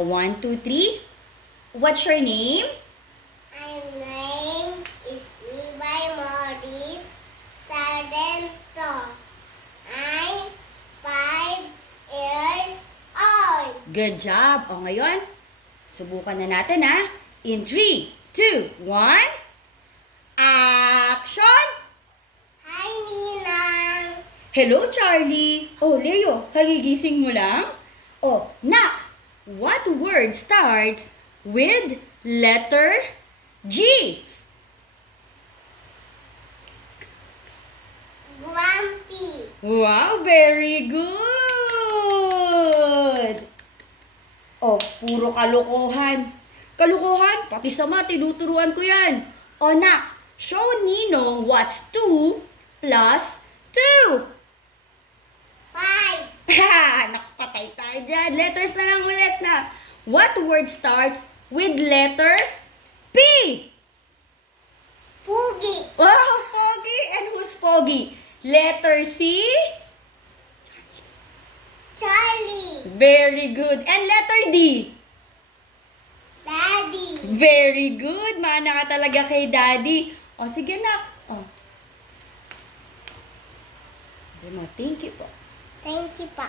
1, 2, 3. What's your name? My name is Levi Morris Sargento. I'm 5 years old. Good job. O ngayon, subukan na natin ha. In 3, 2, 1. Action! Hi, Ninang. Hello, Charlie. Oh, Leo, kagigising mo lang? Oh, Nak, what word starts with letter G? Grumpy. Wow, very good! Oh, puro kalokohan. Kalokohan, pati sa mga tinuturuan ko yan. O Nak, show Ninong what's 2 plus 2. 5. Ha! Nakapatay tayo dyan. Letters na lang ulit na. What word starts with letter P? Poogie. Wow, Pogi! And who's Pogi? Letter C? Charlie. Very good. And letter D? Daddy. Very good. Mana ka talaga kay Daddy. O, sige nak. O. Sige mo, thank you po. Thank you, Pa.